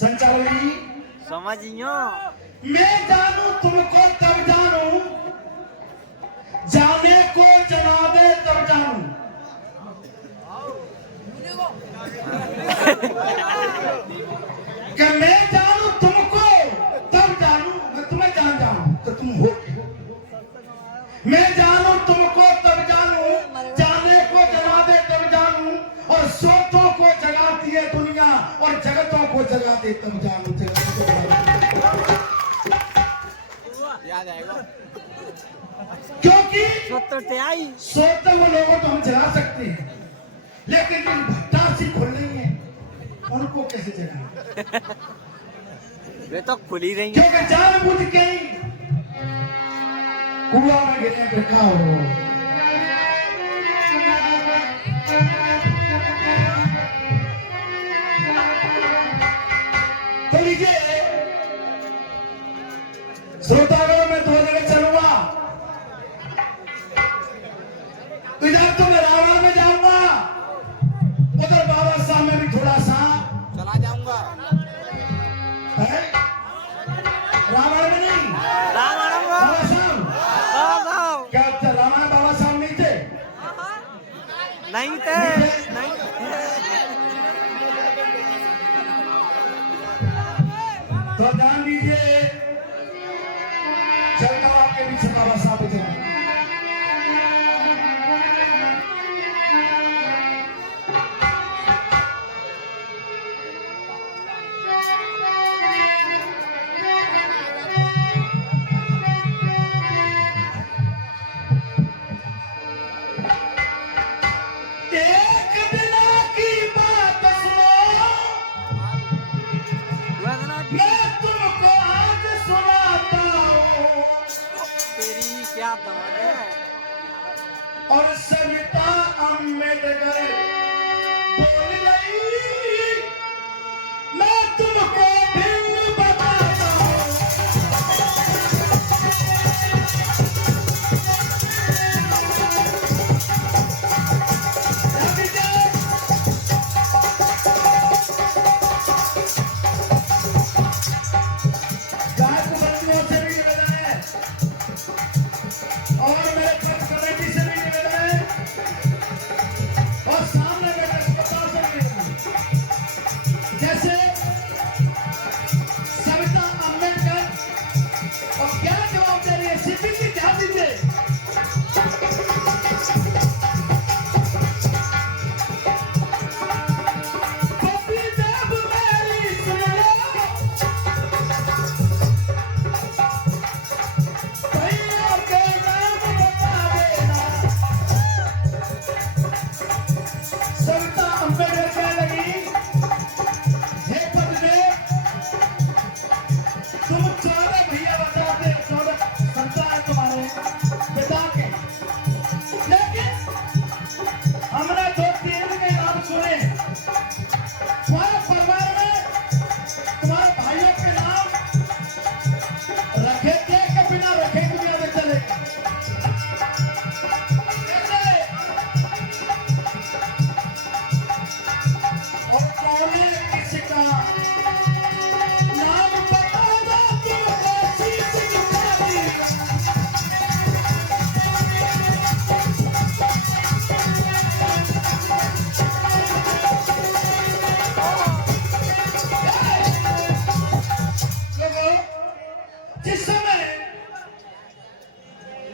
संचालक जी समझियो मैं जानू तुमको तब जानू जाने को जनाबे तब जानू कि मैं जानू तुमको तब जानू मैं तुम्हें जानू तो तुम हो मैं जानू तुमको तब जानू जाने को जनाबे तब जानू और सोतों को जगाती है दुनिया और जगतों को जगाते तब जानू जगतों को जगाते। याद आएगा क्योंकि सोते आई सोते वो लोगों को हम जगा सकते हैं लेकिन जिन भट्टा सी खुल रही है उनको कैसे जगाएं वे तो खुली रही क्योंकि जानबूझ के ही कुआं में गिरने पर क्या हो तो लीजिए श्रोतागणों में 2 जगह चलूंगा इधर तो मैं रावण में जाऊंगा उधर बाबा साहब में भी थोड़ा सा चला जाऊंगा है रावण में नहीं रावण बाबा साहब क्या रावण बाबा साहब नहीं थे नहीं थे नहीं तो ध्यान दीजिए चलता हूं आपके पीछे बाबा साहब पे चला एक दिन की बात सुनो वरना मैं तुमको आज सुनाता हूँ तेरी क्या दौड़ है और सविता अम्बेडकर बोल गई मैं तुमको भिन्न बताता हूँ गायक बंधुओं से भी निवेदन है और मेरे पक्ष कमेटी से भी निवेदन है और सामने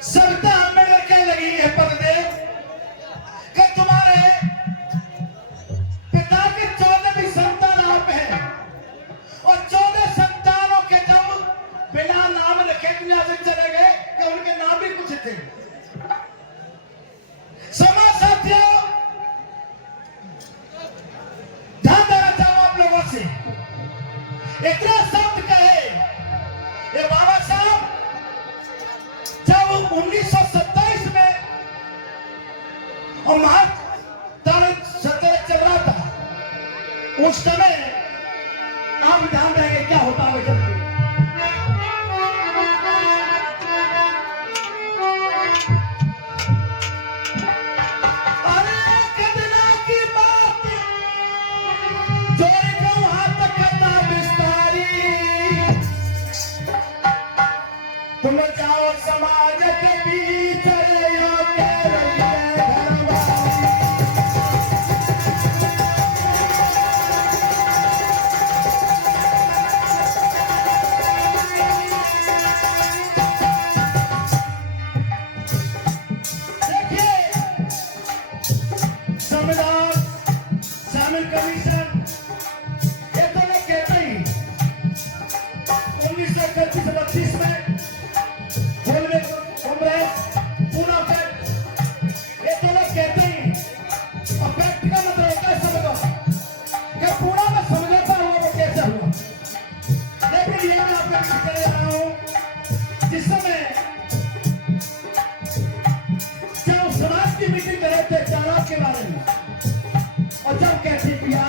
सविता अम्बेडकर क्या लगी है पददेव कि तुम्हारे पिता के 14 भी संतान आप हैं और 14 संतानों के जब बिना नाम रखे दुनिया से चले गए कि उनके नाम भी कुछ थे। समाज साथियों, ध्यान देना चाहूं आप लोगों से, इतना शब्द कहे ये बाबा साहब जब 1927 में और महातारिक सत्याग्रह चल रहा था, उस समय आप ध्यान देंगे क्या होता है जब तुम जाओ समाज के बीच देखिए संविधान शामिल कमीशन ये तो लोग कहते ही 1931-32 में कांग्रेस पूना फैक्ट ये तो लोग कहते हैं और फैक्ट का मतलब होता है समझो कि पूना में समझौता हुआ वो कैसे हुआ। लेकिन ये मैं आपको कह रहा हूं जिस समय जब समाज की मीटिंग कर रहे थे चाराब के बारे में और जब कहते किया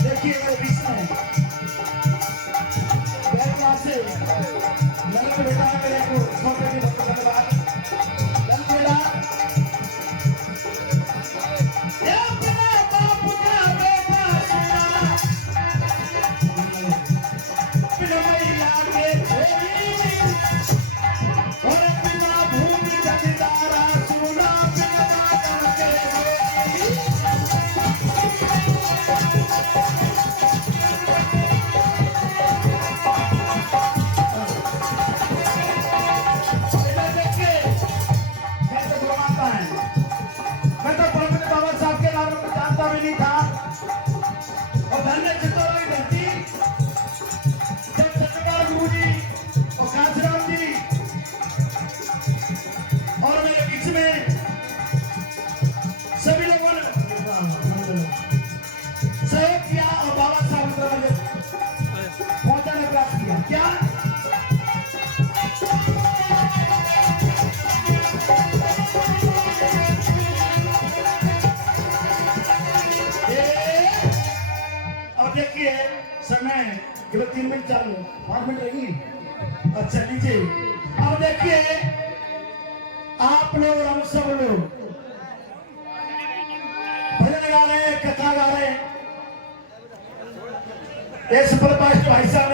देखिए मेरे बीच में मेरे पास से मैंने तो बेटा मेरे को सौंपे की बहुत धन्यवाद बेटा ये अपने बाप का बेटा बिना महिला के छोरी और बिना भूमि जगदारा सुना बिना के नहीं था और धन्य चित्तौड़गढ़ की धरती जब सत्यपाल गुरु जी और कांशीराम जी और मेरे बीच में सभी लोगों ने सहयोग किया और बाबा साहब पहुंचाने प्रयास किया क्या देखिए समय केवल 3 मिनट 5 मिनट रहेगी। अच्छा लीजिए अब देखिए आप लोग और हम सब लोग भजन गा रहे हैं कथा गा रहे हैं। ये सुपरफास्ट भाई साहब